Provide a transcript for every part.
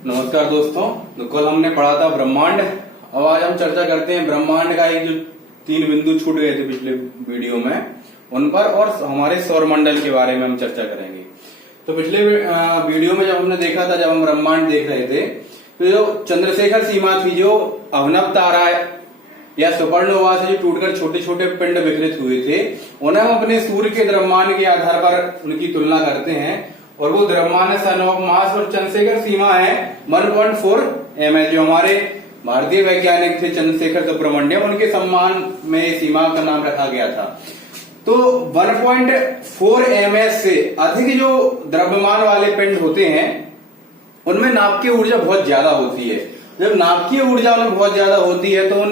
नमस्कार दोस्तों। तो कल हमने पढ़ा था ब्रह्मांड। अब आज हम चर्चा करते हैं ब्रह्मांड का एक जो 3 बिंदु छूट गए थे पिछले वीडियो में उन पर, और हमारे सौर मंडल के बारे में हम चर्चा करेंगे। तो पिछले वीडियो में जब हमने देखा था, जब हम ब्रह्मांड देख रहे थे, तो जो चंद्रशेखर सीमा थी, जो अवनव तारा या सुपरनोवा से जो टूटकर छोटे छोटे पिंड विकसित हुए थे, उन्हें हम अपने सूर्य के द्रव्यमान के आधार पर उनकी तुलना करते हैं। और वो द्रव्यमान है सन ऑफ मास, और चंद्रशेखर सीमा है 1.4 mh। जो हमारे भारतीय वैज्ञानिक थे चंद्रशेखर सुब्रमण्यम, उनके सम्मान में ये सीमा का नाम रखा गया था। तो 1.4 mh से अधिक जो द्रव्यमान वाले पिंड होते हैं उनमें नाभिकीय ऊर्जा बहुत ज्यादा होती है। जब नाभिकीय ऊर्जा उनमें बहुत ज्यादा होती है तो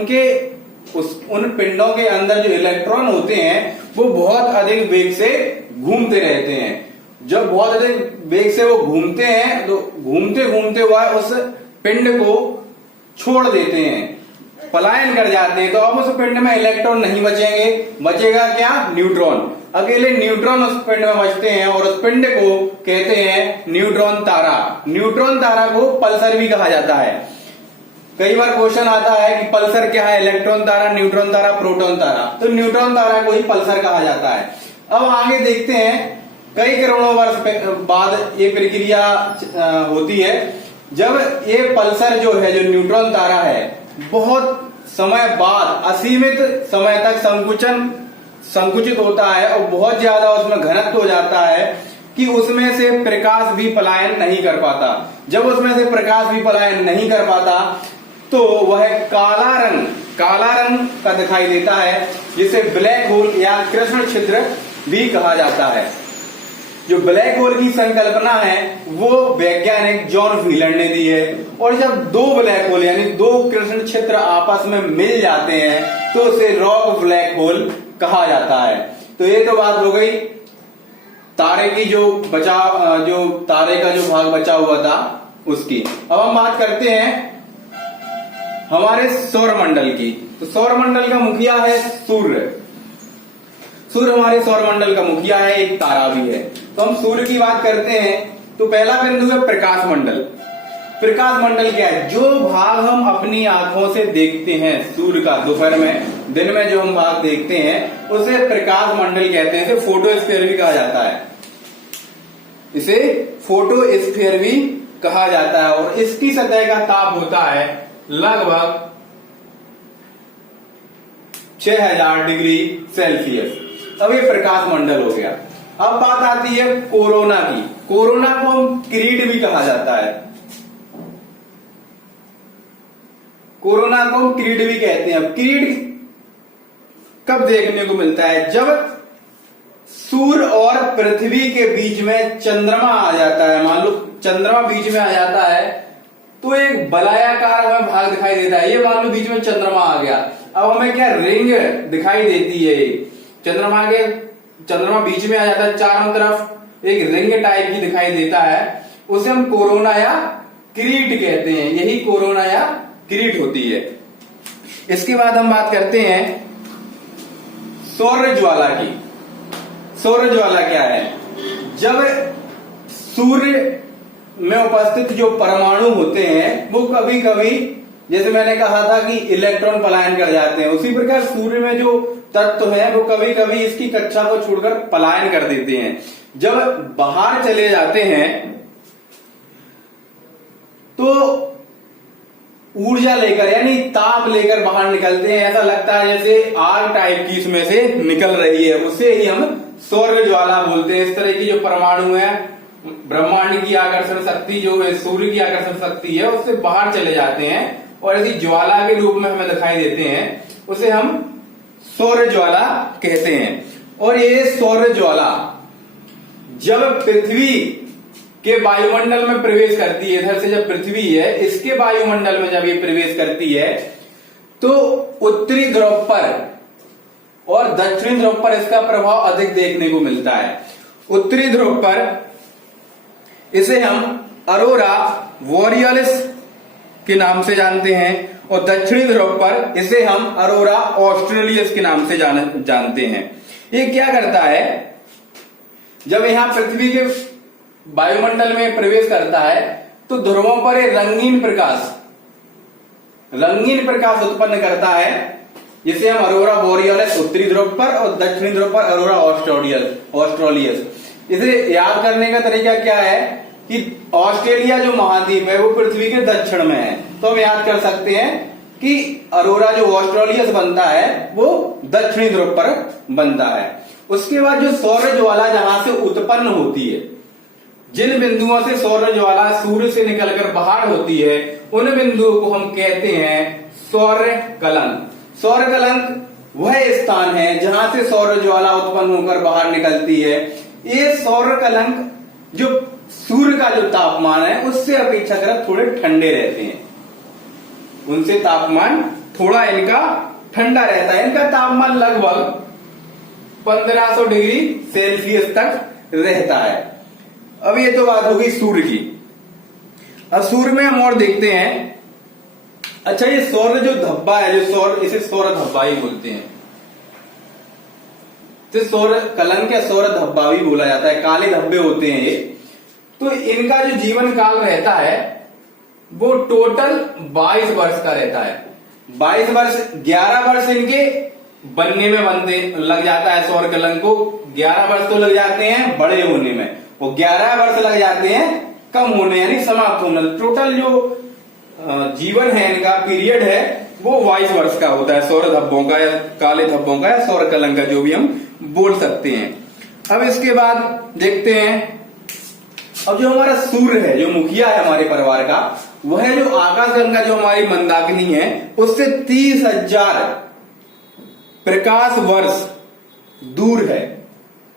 उन पिंडों के अंदर जो इलेक्ट्रॉन होते हैं वो बहुत अधिक वेग से घूमते रहते हैं। जब बहुत अधिक वेग से वो घूमते हैं तो घूमते घूमते वह उस पिंड को छोड़ देते हैं, पलायन कर जाते हैं। तो अब उस पिंड में इलेक्ट्रॉन नहीं बचेंगे, बचेगा क्या? न्यूट्रॉन। अकेले न्यूट्रॉन उस पिंड में बचते हैं और उस पिंड को कहते हैं न्यूट्रॉन तारा। न्यूट्रॉन तारा को पल्सर भी कहा जाता है। कई बार क्वेश्चन आता है कि पल्सर क्या है? इलेक्ट्रॉन तारा, न्यूट्रॉन तारा, प्रोटॉन तारा। तो न्यूट्रॉन तारा को ही पल्सर कहा जाता है। अब आगे देखते हैं, कई करोड़ों वर्ष बाद ये प्रक्रिया होती है जब ये पल्सर जो है, जो न्यूट्रॉन तारा है, बहुत समय बाद असीमित समय तक संकुचित होता है और बहुत ज्यादा उसमें घनत्व हो जाता है कि उसमें से प्रकाश भी पलायन नहीं कर पाता। जब उसमें से प्रकाश भी पलायन नहीं कर पाता तो वह काला रंग का दिखाई देता है, जिसे ब्लैक होल या कृष्ण छिद्र भी कहा जाता है। जो ब्लैक होल की संकल्पना है वो वैज्ञानिक जॉन व्हीलर ने दी है। और जब दो ब्लैक होल यानी दो कृष्ण छिद्र आपस में मिल जाते हैं तो उसे रॉक ब्लैक होल कहा जाता है। तो ये तो बात हो गई तारे की, जो तारे का जो भाग बचा हुआ था उसकी। अब हम बात करते हैं हमारे सौर मंडल की। तो सौर मंडल का मुखिया है सूर्य। सूर्य हमारे सौर मंडल का मुखिया है, एक तारा भी है। तो हम सूर्य की बात करते हैं तो पहला बिंदु है प्रकाश मंडल। प्रकाश मंडल क्या है? जो भाग हम अपनी आंखों से देखते हैं सूर्य का, दोपहर में, दिन में जो हम भाग देखते हैं उसे प्रकाश मंडल कहते हैं। इसे फोटोस्फीयर भी कहा जाता है। इसे फोटोस्फीयर भी कहा जाता है। और इसकी सतह का ताप होता है लगभग 6000 डिग्री सेल्सियस। अब ये प्रकाश मंडल हो गया। अब बात आती है कोरोना की। कोरोना को हम किरीट भी कहा जाता है। कोरोना को हम किरीट भी कहते हैं। अब किरीट कब देखने को मिलता है? जब सूर्य और पृथ्वी के बीच में चंद्रमा आ जाता है। मान लो चंद्रमा बीच में आ जाता है तो एक बलायाकार हमें भाग दिखाई देता है। ये मान लो बीच में चंद्रमा आ गया, अब हमें क्या रिंग दिखाई देती है। चंद्रमा बीच में आ जाता है, चारों तरफ एक रिंग टाइप की दिखाई देता है, उसे हम कोरोना या किरीट कहते हैं। यही कोरोना या किरीट होती है। इसके बाद हम बात करते हैं सौर ज्वाला की। सौर ज्वाला क्या है? जब सूर्य में उपस्थित जो परमाणु होते हैं वो कभी कभी, जैसे मैंने कहा था कि इलेक्ट्रॉन पलायन कर जाते हैं, उसी प्रकार सूर्य में जो तत्व है वो कभी कभी इसकी कक्षा को छोड़कर पलायन कर देते हैं। जब बाहर चले जाते हैं तो ऊर्जा लेकर यानी ताप लेकर बाहर निकलते हैं। ऐसा लगता है जैसे आग टाइप की इसमें से निकल रही है, उसे ही हम सौर ज्वाला बोलते हैं। इस तरह की जो परमाणु है, ब्रह्मांड की आकर्षण शक्ति जो है, सूर्य की आकर्षण शक्ति है, उससे बाहर चले जाते हैं और ऐसी ज्वाला के रूप में हमें दिखाई देते हैं। उसे हम सौर ज्वाला कहते हैं। और ये सौर ज्वाला जब पृथ्वी के वायुमंडल में प्रवेश करती है, इधर से जब पृथ्वी है इसके वायुमंडल में जब ये प्रवेश करती है तो उत्तरी ध्रुव पर और दक्षिणी ध्रुव पर इसका प्रभाव अधिक देखने को मिलता है। उत्तरी ध्रुव पर इसे हम अरोरा बोरियलिस के नाम से जानते हैं और दक्षिणी ध्रुव पर इसे हम अरोरा ऑस्ट्रेलियस के नाम से जानते हैं। ये क्या करता है? जब यहां पृथ्वी के वायुमंडल में प्रवेश करता है तो ध्रुवों पर ये रंगीन प्रकाश उत्पन्न करता है, जिसे हम अरोरा बोरियोलिस उत्तरी ध्रुव पर और दक्षिणी ध्रुव पर अरोरा ऑस्ट्रेलियस। इसे याद करने का तरीका क्या है कि ऑस्ट्रेलिया जो महाद्वीप है वो पृथ्वी के दक्षिण में है, तो हम याद कर सकते हैं कि अरोरा जो ऑस्ट्रेलियस बनता है वो दक्षिणी ध्रुव पर बनता है। उसके बाद जो सौर ज्वाला जहां से उत्पन्न होती है, जिन बिंदुओं से सौर ज्वाला सूर्य से निकलकर बाहर होती है, उन बिंदुओं को हम कहते हैं सौर कलंक। सौर कलंक वह स्थान है जहां से सौर ज्वाला उत्पन्न होकर बाहर निकलती है। ये सौर कलंक जो सूर्य का जो तापमान है उससे अपेक्षाकृत थोड़े ठंडे रहते हैं, उनसे तापमान थोड़ा इनका ठंडा रहता है। इनका तापमान लगभग 1500 डिग्री सेल्सियस तक रहता है। अब ये तो बात होगी सूर्य की। अब सूर्य में हम और देखते हैं, अच्छा ये सौर जो धब्बा है, जो सौर, इसे सौर धब्बा ही बोलते हैं, तो सौर कलंक या सौर धब्बा भी बोला जाता है। काले धब्बे होते हैं ये। तो इनका जो जीवन काल रहता है वो टोटल 22 वर्ष का रहता है। 22 वर्ष, 11 वर्ष इनके बनने में बनते लग जाता है। सौर कलंक को 11 वर्ष तो लग जाते हैं बड़े होने में, वो 11 वर्ष लग जाते हैं कम होने यानी समाप्त होने। टोटल जो जीवन है इनका पीरियड है वो 22 वर्ष का होता है, सौर धब्बों का या काले धब्बों का या सौर कलंक का, जो भी हम बोल सकते हैं। अब इसके बाद देखते हैं, अब जो हमारा सूर्य है, जो मुखिया है हमारे परिवार का, वह जो आकाशगंगा जो हमारी मंदाकिनी है उससे 30,000 प्रकाश वर्ष दूर है।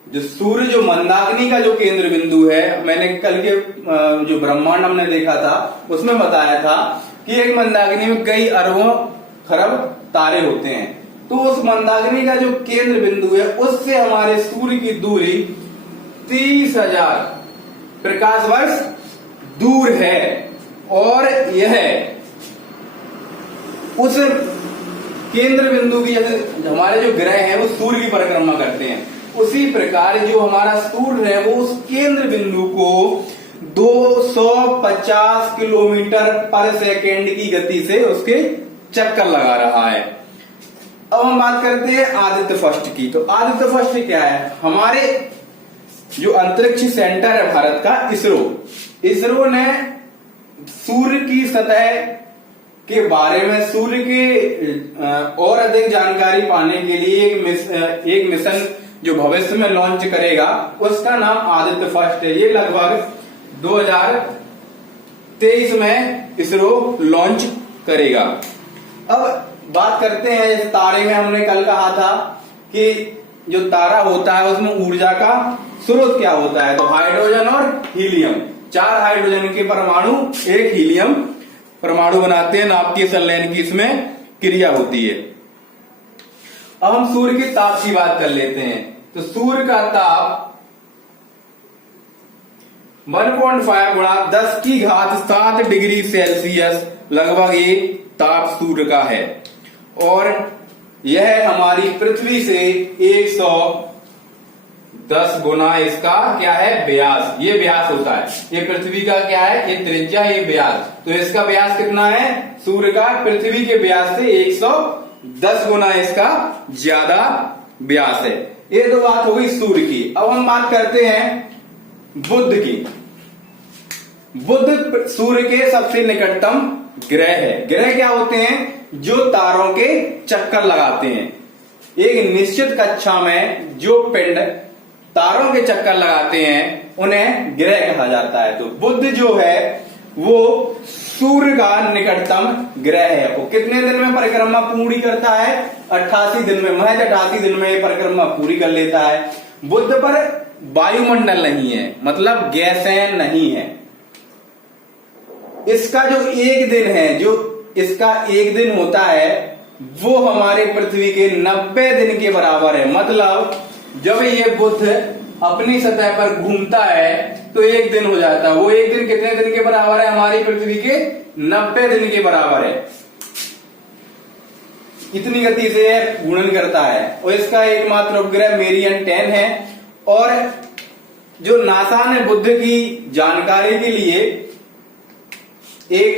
जो सूर्य जो मंदाकिनी का जो केंद्र बिंदु है, मैंने कल के जो ब्रह्मांड हमने देखा था उसमें बताया था कि एक मंदाकिनी में कई अरबों खरब तारे होते हैं। तो उस मंदाकिनी का जो केंद्र बिंदु है उससे हमारे सूर्य की दूरी 30,000 प्रकाश वर्ष दूर है, और यह उस केंद्र बिंदु की, जैसे हमारे जो ग्रह हैं वो सूर्य की परिक्रमा करते हैं, उसी प्रकार जो हमारा सूर्य है वो उस केंद्र बिंदु को 250 किलोमीटर पर सेकेंड की गति से उसके चक्कर लगा रहा है। अब हम बात करते हैं आदित्य फर्स्ट की। तो आदित्य फर्स्ट क्या है? हमारे जो अंतरिक्ष सेंटर है भारत का, इसरो ने सूर्य की सतह के बारे में, सूर्य के और अधिक जानकारी पाने के लिए एक मिशन जो भविष्य में लॉन्च करेगा उसका नाम आदित्य फर्स्ट है। ये लगभग 2023 में इसरो लॉन्च करेगा। अब बात करते हैं इस तारे में, हमने कल कहा था कि जो तारा होता है उसमें ऊर्जा का स्रोत क्या होता है, तो हाइड्रोजन और हीलियम, 4 हाइड्रोजन के परमाणु, 1 हीलियम परमाणु बनाते हैं। नाभिकीय संलयन की इसमें क्रिया होती है। अब हम सूर्य के ताप की बात कर लेते हैं। तो सूर्य का ताप 1.5 गुणा 10⁻7 डिग्री सेल्सियस लगभग ये ताप सूर्य का है, और यह हमारी पृथ्वी से 110 गुना इसका क्या है, व्यास। ये व्यास होता है, ये पृथ्वी का क्या है, ये त्रिज्या, ये व्यास। तो इसका व्यास कितना है सूर्य का? पृथ्वी के व्यास से 110 गुना इसका ज्यादा व्यास है। ये तो बात हो गई सूर्य की। अब हम बात करते हैं बुध की। बुध सूर्य के सबसे निकटतम ग्रह है। ग्रह क्या होते हैं? जो तारों के चक्कर लगाते हैं। एक निश्चित कक्षा में जो पिंड तारों के चक्कर लगाते हैं उन्हें ग्रह कहा जाता है। तो बुध जो है वो सूर्य का निकटतम ग्रह है। वो कितने दिन में परिक्रमा पूरी करता है? 88 दिन में, महज 88 दिन में ये परिक्रमा पूरी कर लेता है। बुध पर वायुमंडल नहीं है, मतलब गैसें नहीं है। इसका जो एक दिन है, जो इसका एक दिन होता है वो हमारे पृथ्वी के 90 दिन के बराबर है। मतलब जब ये बुध अपनी सतह पर घूमता है तो एक दिन हो जाता है। वो एक दिन कितने दिन के बराबर है? हमारी पृथ्वी के 90 दिन के बराबर है। इतनी गति से घूर्णन करता है। और इसका एकमात्र उपग्रह मेरियन 10 है। और जो नासा ने बुध की जानकारी के लिए एक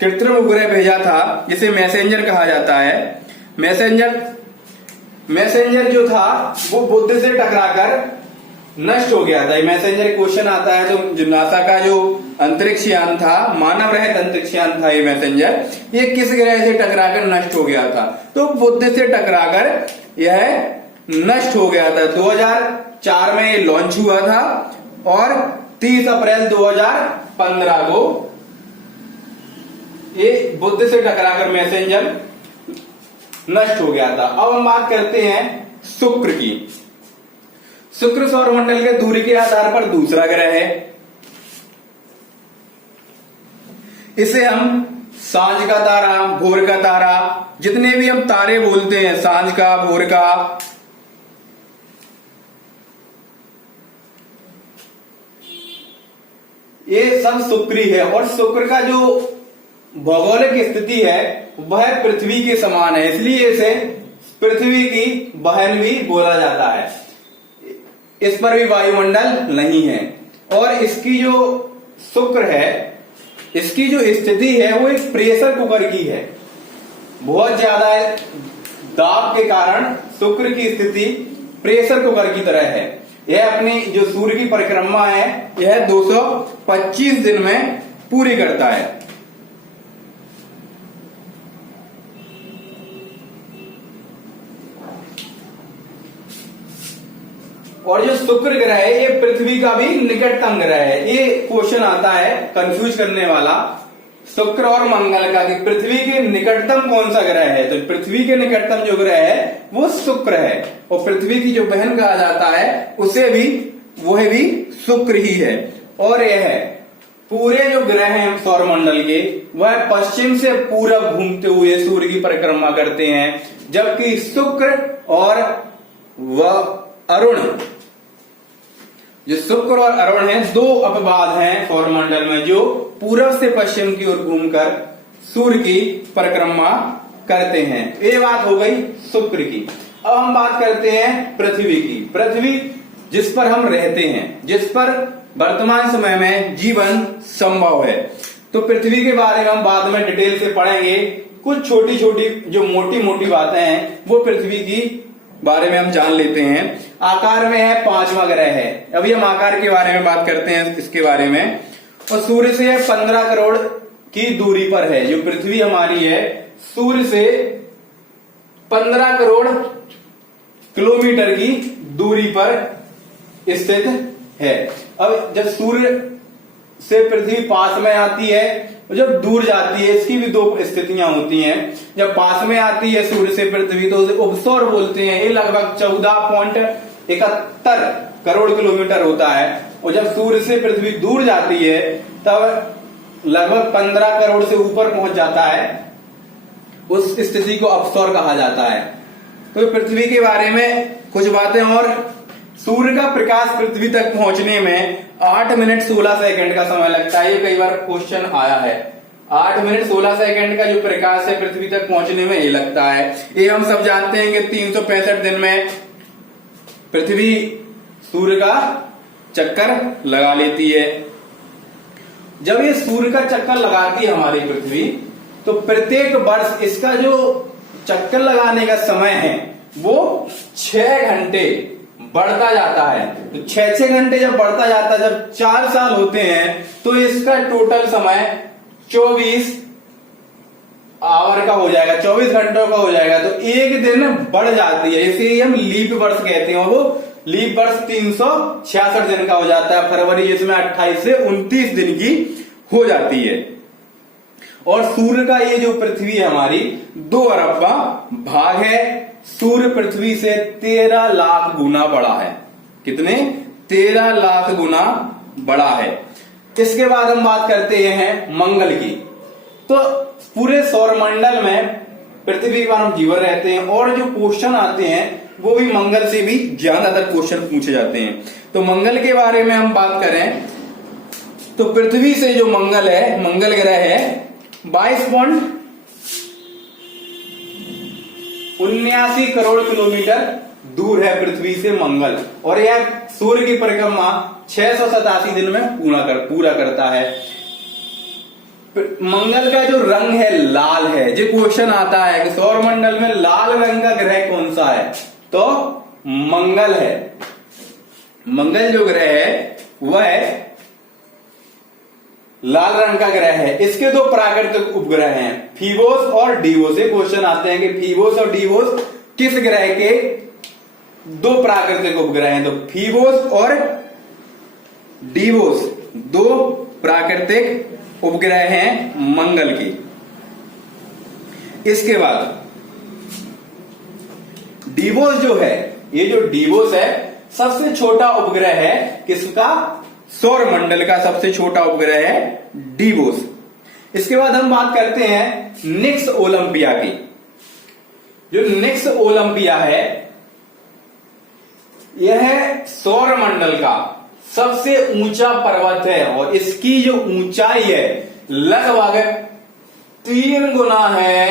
कृत्रिम उपग्रह भेजा था जिसे मैसेंजर कहा जाता है। मैसेंजर जो था वो बुध से टकराकर नष्ट हो गया था। मैसेंजर क्वेश्चन आता है तो जो नासा का जो अंतरिक्ष यान था, मानव रहित अंतरिक्ष यान था ये मैसेंजर, ये किस ग्रह से टकराकर नष्ट हो गया था? तो बुध से टकराकर यह नष्ट हो गया था। 2004 में ये लॉन्च हुआ था और 30 अप्रैल 2015 को ये बुध से टकराकर मैसेंजर नष्ट हो गया था। अब हम बात करते हैं शुक्र की। शुक्र सौरमंडल के दूरी के आधार पर दूसरा ग्रह है। इसे हम सांझ का तारा, भोर का तारा, जितने भी हम तारे बोलते हैं, सांझ का, भोर का, ये सब शुक्र ही है। और शुक्र का जो भौगोलिक स्थिति है वह पृथ्वी के समान है, इसलिए इसे पृथ्वी की बहन भी बोला जाता है। इस पर भी वायुमंडल नहीं है। और इसकी जो शुक्र है, इसकी जो स्थिति है वो एक प्रेशर कुकर की है। बहुत ज्यादा दाब के कारण शुक्र की स्थिति प्रेशर कुकर की तरह है। यह अपनी जो सूर्य की परिक्रमा है यह 225 दिन में पूरी करता है। और जो शुक्र ग्रह है ये पृथ्वी का भी निकटतम ग्रह है। ये क्वेश्चन आता है कंफ्यूज करने वाला शुक्र और मंगल का कि पृथ्वी के निकटतम कौन सा ग्रह है। तो पृथ्वी के निकटतम जो ग्रह है वो शुक्र है और पृथ्वी की जो बहन कहा जाता है उसे भी वह भी शुक्र ही है। और यह पूरे जो ग्रह हैं सौरमंडल के वह पश्चिम से पूरब घूमते हुए सूर्य की परिक्रमा करते हैं, जबकि शुक्र और अरुण, जो शुक्र और अरुण है, दो अपवाद हैं सौरमंडल में जो पूरब से पश्चिम की ओर घूमकर सूर्य की परिक्रमा करते हैं। ये बात हो गई शुक्र की। अब हम बात करते हैं पृथ्वी की। पृथ्वी जिस पर हम रहते हैं, जिस पर वर्तमान समय में जीवन संभव है, तो पृथ्वी के बारे में हम बाद में डिटेल से पढ़ेंगे। कुछ छोटी छोटी जो मोटी मोटी बातें हैं वो पृथ्वी की बारे में हम जान लेते हैं। आकार में है 5वां ग्रह है। अभी हम आकार के बारे में बात करते हैं इसके बारे में। और सूर्य से 15 करोड़ की दूरी पर है। जो पृथ्वी हमारी है सूर्य से 15 करोड़ किलोमीटर की दूरी पर स्थित है। अब जब सूर्य से पृथ्वी पास में आती है और जब दूर जाती है, इसकी भी दो स्थितियां होती हैं। जब पास में आती है सूर्य से पृथ्वी तो उसे उपसौर बोलते हैं। ये लगभग 14.71 करोड़ किलोमीटर होता है। और जब सूर्य से पृथ्वी दूर जाती है तब लगभग 15 करोड़ से ऊपर पहुंच जाता है। उस स्थिति को अपसौर कहा जाता है। तो पृथ्वी के बारे में कुछ बातें और। सूर्य का प्रकाश पृथ्वी तक पहुंचने में 8 मिनट 16 सेकंड का समय लगता है। ये कई बार क्वेश्चन आया है। 8 मिनट 16 सेकंड का जो प्रकाश है पृथ्वी तक पहुंचने में ये लगता है। ये हम सब जानते हैं कि 365 दिन में पृथ्वी सूर्य का चक्कर लगा लेती है। जब ये सूर्य का चक्कर लगाती है हमारी पृथ्वी, तो प्रत्येक वर्ष इसका जो चक्कर लगाने का समय है वो 6 घंटे बढ़ता जाता है। तो 6 घंटे जब बढ़ता जाता है, जब 4 साल होते हैं तो इसका टोटल समय 24 आवर का हो जाएगा, 24 घंटों का हो जाएगा। तो एक दिन बढ़ जाती है, इसे हम लीप वर्ष कहते हैं। वो लीप वर्ष 366 दिन का हो जाता है। फरवरी इसमें 28 से 29 दिन की हो जाती है। और सूर्य का ये जो पृथ्वी है हमारी 2 अरबवां भाग है। सूर्य पृथ्वी से 13 लाख गुना बड़ा है। कितने? 13 लाख गुना बड़ा है। इसके बाद हम बात करते हैं मंगल की। तो पूरे सौरमंडल में पृथ्वी पर हम जीवन रहते हैं और जो क्वेश्चन आते हैं वो भी मंगल से भी ज्यादातर क्वेश्चन पूछे जाते हैं। तो मंगल के बारे में हम बात करें तो पृथ्वी से जो मंगल है, मंगल ग्रह है 22.79 करोड़ किलोमीटर दूर है पृथ्वी से मंगल। और यह सूर्य की परिक्रमा 687 दिन में पूरा करता है। मंगल का जो रंग है लाल है। जो क्वेश्चन आता है कि सौरमंडल में लाल रंग का ग्रह कौन सा है, तो मंगल है। मंगल जो ग्रह है वह लाल रंग का ग्रह है। इसके दो प्राकृतिक उपग्रह हैं, फीबोस और डीवोस। ये क्वेश्चन आते हैं कि फीबोस और डीवोस किस ग्रह के दो प्राकृतिक उपग्रह हैं, तो फीबोस और डीवोस दो प्राकृतिक उपग्रह हैं मंगल की। इसके बाद डीवोस जो है, ये जो डीवोस है सबसे छोटा उपग्रह है किसका, सौरमंडल का सबसे छोटा उपग्रह है डीवोस। इसके बाद हम बात करते हैं निक्स ओलंपिया की। जो निक्स ओलंपिया है यह सौरमंडल का सबसे ऊंचा पर्वत है और इसकी जो ऊंचाई है लगभग 3 गुना है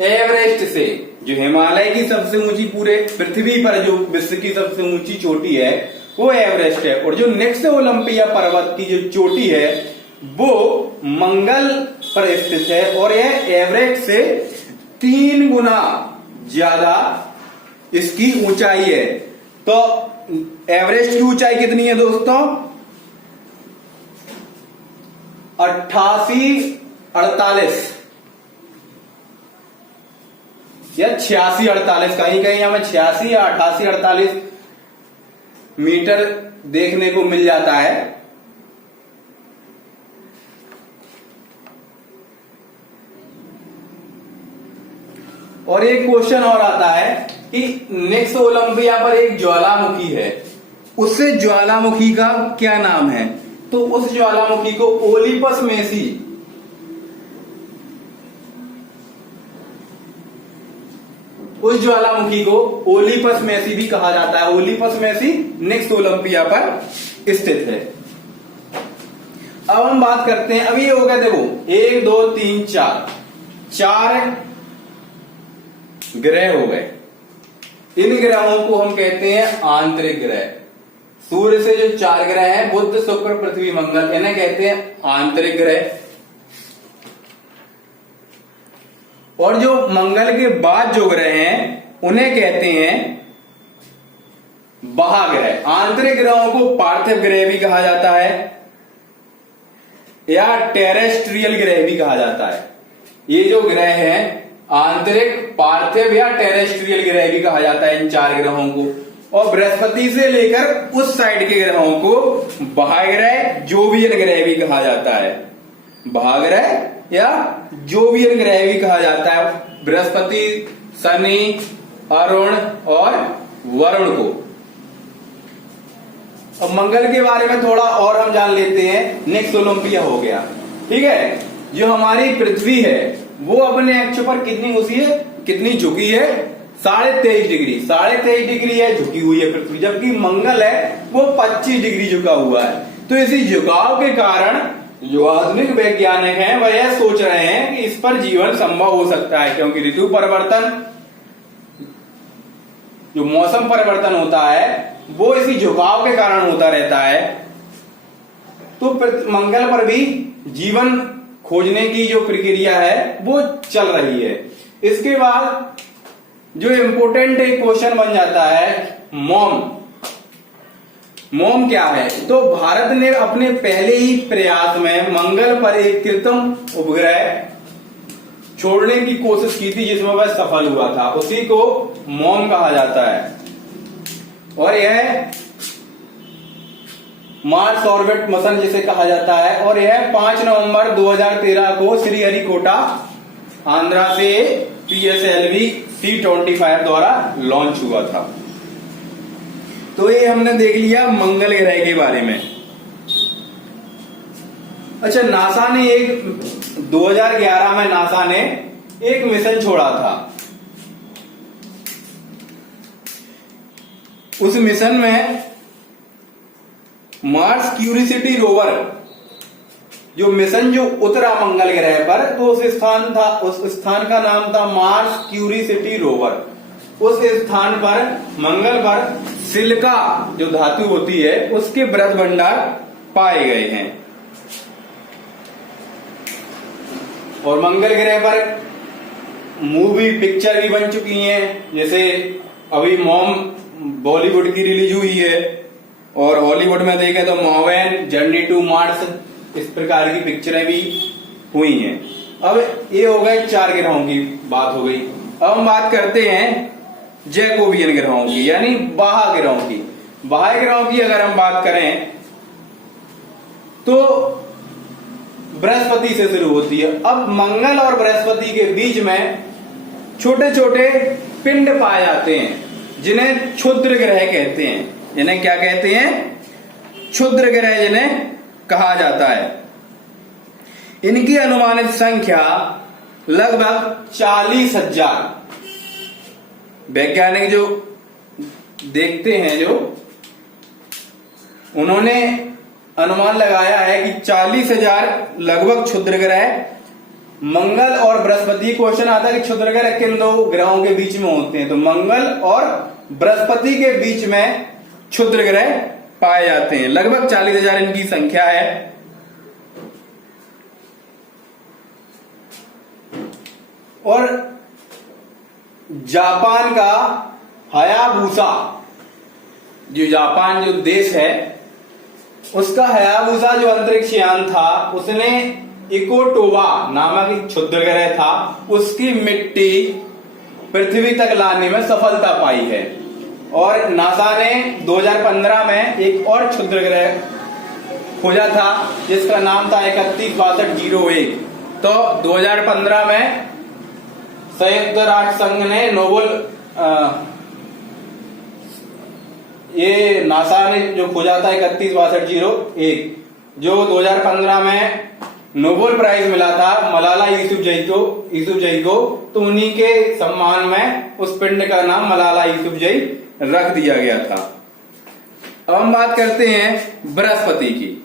एवरेस्ट से। जो हिमालय की सबसे ऊंची पूरे पृथ्वी पर जो विश्व की सबसे ऊंची चोटी है वो एवरेस्ट है, और जो नेक्स्ट ओलंपिया पर्वत की जो चोटी है वो मंगल पर स्थित है और यह एवरेस्ट से 3 गुना ज्यादा इसकी ऊंचाई है। तो एवरेस्ट की ऊंचाई कितनी है दोस्तों, 88-48 या 86-48, कहीं कहीं हमें 86 या 88-48 मीटर देखने को मिल जाता है। और एक क्वेश्चन और आता है कि नेक्स्ट ओलंपिया पर एक ज्वालामुखी है, उससे ज्वालामुखी का क्या नाम है, तो उस ज्वालामुखी को ओलिपस मेसी, उस ज्वालामुखी को ओलिपस मेसी भी कहा जाता है। ओलिपस मेसी नेक्स्ट ओलंपिया पर स्थित है। अब हम बात करते हैं, अभी ये हो गया देखो 1 2 3 4 ग्रह हो गए। इन ग्रहों को हम कहते हैं आंतरिक ग्रह। सूर्य से जो 4 ग्रह हैं बुध शुक्र पृथ्वी मंगल, इन्हें कहते हैं आंतरिक ग्रह। और जो मंगल के बाद जो ग्रह हैं उन्हें कहते हैं बाह्यग्रह। आंतरिक ग्रहों को पार्थिव ग्रह भी कहा जाता है या टेरेस्ट्रियल ग्रह भी कहा जाता है। ये जो ग्रह हैं आंतरिक, पार्थिव या टेरेस्ट्रियल ग्रह भी कहा जाता है इन 4 ग्रहों को। और बृहस्पति से लेकर उस साइड के ग्रहों को बाह्यग्रह, जोवियन ग्रह भी कहा जाता है। बाह्यग्रह या जोवियन ग्रह भी कहा जाता है बृहस्पति, शनि, अरुण और वरुण को। अब मंगल के बारे में थोड़ा और हम जान लेते हैं। नेक्स्ट ओलंपिया हो गया, ठीक है। जो हमारी पृथ्वी है वो अपने अक्ष पर कितनी घुसी है, कितनी झुकी है, 23.5 डिग्री। 23.5 डिग्री है झुकी हुई है पृथ्वी, जबकि मंगल है वो 25 डिग्री झुका हुआ है। तो इसी झुकाव के कारण जो आधुनिक वैज्ञानिक हैं वह यह सोच रहे हैं कि इस पर जीवन संभव हो सकता है, क्योंकि ऋतु परिवर्तन, जो मौसम परिवर्तन होता है वो इसी झुकाव के कारण होता रहता है। तो मंगल पर भी जीवन खोजने की जो प्रक्रिया है वो चल रही है। इसके बाद जो इम्पोर्टेंट एक क्वेश्चन बन जाता है मॉम। मॉम क्या है, तो भारत ने अपने पहले ही प्रयास में मंगल पर एक कृत्रिम उपग्रह छोड़ने की कोशिश की थी जिसमें वह सफल हुआ था, उसी को मॉम कहा जाता है। और यह मार्स ऑर्बिट मिशन जिसे कहा जाता है, और यह 5 नवंबर 2013 को श्रीहरिकोटा आंध्रा से PSLV C-25 द्वारा लॉन्च हुआ था। तो ये हमने देख लिया मंगल ग्रह के बारे में। अच्छा, नासा ने 2011 में नासा ने एक मिशन छोड़ा था। उस मिशन में मार्स क्यूरियोसिटी रोवर जो मिशन जो उतरा मंगल ग्रह पर, तो उस स्थान का नाम था मार्स क्यूरियोसिटी रोवर। उस स्थान पर मंगल पर सिलिका जो धातु होती है उसके बृहद भंडार पाए गए हैं। और मंगल ग्रह पर मूवी पिक्चर भी बन चुकी हैं, जैसे अभी मॉम बॉलीवुड की रिलीज हुई है, और हॉलीवुड में देखें तो मॉवेन, जर्नी टू मार्स, इस प्रकार की पिक्चरें भी हुई हैं। अब ये हो गए 4 ग्रहों की बात हो गई। अब हम बात करते हैं जैकोबियन ग्रहों की, यानी बाह्य ग्रहों की। बाह्य ग्रहों की अगर हम बात करें तो बृहस्पति से शुरू होती है। अब मंगल और बृहस्पति के बीच में छोटे छोटे पिंड पाए जाते हैं, जिन्हें क्षुद्र ग्रह कहते हैं। इन्हें क्या कहते हैं? क्षुद्र ग्रह जिन्हें कहा जाता है। इनकी अनुमानित संख्या लगभग 40,000। वैज्ञानिक जो देखते हैं, जो उन्होंने अनुमान लगाया है कि 40,000 लगभग क्षुद्र ग्रह मंगल और बृहस्पति। क्वेश्चन आता है कि क्षुद्र ग्रह किन 2 ग्रहों के बीच में होते हैं, तो मंगल और बृहस्पति के बीच में क्षुद्र ग्रह पाए जाते हैं। लगभग 40,000 इनकी संख्या है। और जापान का हायाबुसा, जो जापान जो देश है, उसका हायाबुसा जो अंतरिक्ष यान था, उसने इकोटोवा नामक एक क्षुद्र ग्रह था, उसकी मिट्टी पृथ्वी तक लाने में सफलता पाई है। और नासा ने 2015 में एक और क्षुद्र ग्रह खोजा था, जिसका नाम था 316201। तो 2015 में संयुक्त राष्ट्र संघ ने ये नासा ने जो खोजा था 316201, जो 2015 में नोबेल प्राइज मिला था मलाला यूसुफजई को, तो उन्हीं के सम्मान में उस पिंड का नाम मलाला यूसुफजई रख दिया गया था। अब हम बात करते हैं बृहस्पति की।